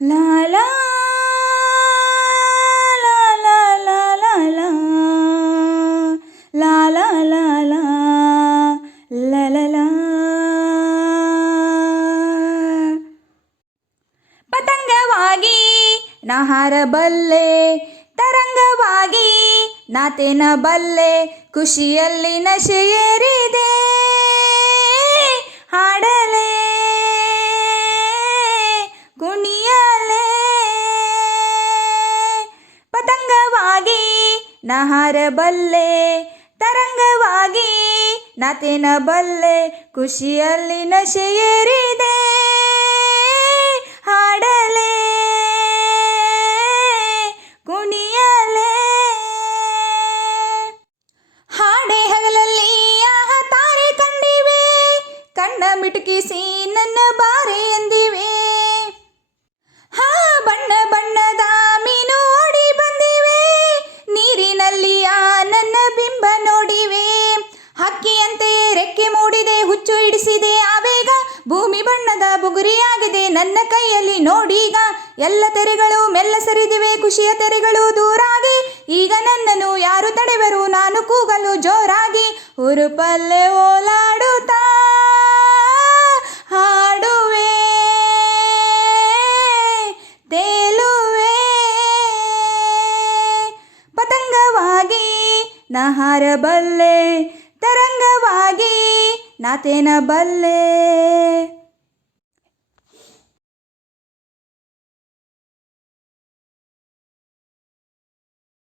ಲಾ ಲಾ ಲಾ ಲಾ ಲಾ ಲಾ ಲಾ ಲಾ ಲಾ ಲಾ ಲಾ ಲಾ ಲಾ ಲಾ. ಪತಂಗವಾಗಿ ನಾ ಹಾರಬಲ್ಲೆ, ತರಂಗವಾಗಿ ನಾತೇನ ಬಲ್ಲೆ, ಖುಷಿಯಲ್ಲಿ ನಶೆ ಏರಿದೆ ಹಾಡಲೆ ಕುಣಿಯಲೆ. ಪತಂಗವಾಗಿ ನಾ ಹಾರಬಲ್ಲೆ, ತರಂಗವಾಗಿ ನಾತೇನ ಬಲ್ಲೆ, ಖುಷಿಯಲ್ಲಿ ನಶೆ ಏರಿದೆ ಹಾಡಲೆ ಕುಣಿಯಲೆ. ಹಾಡೆ ಹಗಲಲ್ಲಿ ಆಹ ತಾರೆ ಕಂಡಿವೆ, ಕಣ್ಣ ಮಿಟುಕಿಸಿ ನನ್ನ ಬಾರೆ ಎಂದಿವೆ. ಬಣ್ಣ ಬಣ್ಣದ ಮೀನು ಓಡಿ ಬಂದಿವೆ, ನೀರಿನಲ್ಲಿ ನನ್ನ ಬಿಂಬ ನೋಡಿವೆ. ಹಕ್ಕಿಯಂತೆಯೇ ರೆಕ್ಕೆ ಮೂಡಿದೆ, ಹುಚ್ಚು ಹಿಡಿಸಿದೆ ಆವೇಗ, ಭೂಮಿ ಬಣ್ಣದ ಬುಗುರಿಯಾಗಿದೆ ನನ್ನ ಕೈಯಲ್ಲಿ ನೋಡೀಗ. ಎಲ್ಲ ತೆರೆಗಳು ಮೆಲ್ಲ ಸರಿದಿವೆ, ಖುಷಿಯ ತೆರೆಗಳು ದೂರಾಗಿ, ಈಗ ನನ್ನನ್ನು ಯಾರು ತಡೆವರು ನಾನು ಕೂಗಲು ಜೋರಾಗಿ. ಹುರುಪಲ್ಲೇ ಓಲಾಡುತ್ತಾ ಹಾಡುವೆ ತೇಲುವೆ. ಪತಂಗವಾಗಿ ನಾ ಹಾರಬಲ್ಲೆ, ತರಂಗವಾಗಿ ನಾತೇನ ಬಲ್ಲೆ.